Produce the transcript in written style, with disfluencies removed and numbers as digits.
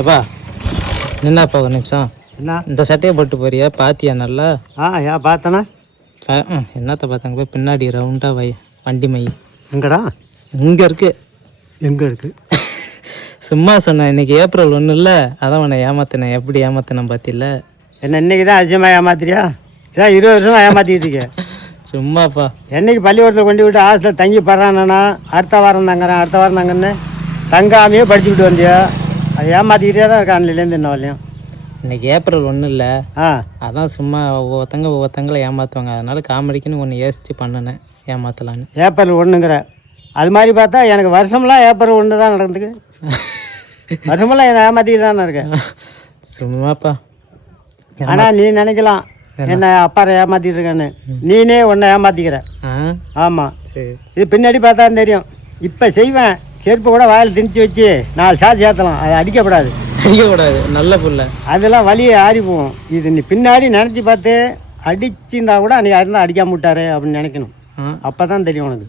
ஏப்பா என்னப்பா ஒரு நிமிஷம். என்ன இந்த சட்டையை போட்டு போறியா? பாத்தியா நல்லா? ஏன் பார்த்தனா? என்னத்த பார்த்தாங்க போய் பின்னாடி ரவுண்டாக வண்டி மை எங்கடா? இங்கே இருக்கு. எங்கே இருக்கு? சும்மா சொன்னேன், இன்னைக்கு ஏப்ரல் 1 இல்லை, அதான் உன்னை ஏமாத்தினேன். எப்படி ஏமாத்தினேன் பார்த்தில்ல? என்ன இன்னைக்கு தான் அதிகமாக ஏமாத்துறியா? இதான் 20 வருஷமாக ஏமாற்றிக்கிட்டு இருக்கேன். சும்மாப்பா. என்னைக்கு பள்ளிக்கூடத்தில் கொண்டு விட்டு ஹாஸ்டலில் தங்கி படுறானா, அடுத்த வாரம் தாங்கன்னு தங்காமையே படிச்சுக்கிட்டு வந்தியா? அது ஏமாற்றிக்கிட்டே தான் காலையிலேருந்து என்ன வரலையும். இன்னைக்கு ஏப்ரல் 1 இல்லை, அதான் சும்மா ஒவ்வொருத்தங்களை ஏமாற்றுவாங்க. அதனால காமெடிக்குன்னு ஒன்று யோசித்து பண்ணினேன் ஏமாத்தலான்னு. ஏப்ரல் 1ங்கிற அது மாதிரி பார்த்தா எனக்கு வருஷமெல்லாம் ஏப்ரல் 1 தான் நடந்துக்கு. வருஷமெல்லாம் என்னை ஏமாற்றிக்கிட்டு தானே இருக்கேன். சும்மாப்பா. ஆனால் நீ நினைக்கலாம் என்ன அப்பாரை ஏமாற்றிட்டு இருக்கேன்னு. நீனே உன்னை ஏமாற்றிக்கிற. ஆமாம், சரி. இது பின்னாடி பார்த்தா தெரியும். இப்போ செய்வேன், செருப்பு கூட வாயில் திணிச்சு வச்சு 4 ஷாட் சேர்த்தலாம். அது அடிக்கப்படாது. நல்ல புள்ள. அதெல்லாம் வலியை ஆறி போகும். இது நீ பின்னாடி நினச்சி பார்த்து அடிச்சிருந்தா கூட அன்றைக்கி அடிக்காம விட்டாரு அப்படின்னு நினைக்கணும். அப்போ தான் தெரியும் உனக்கு.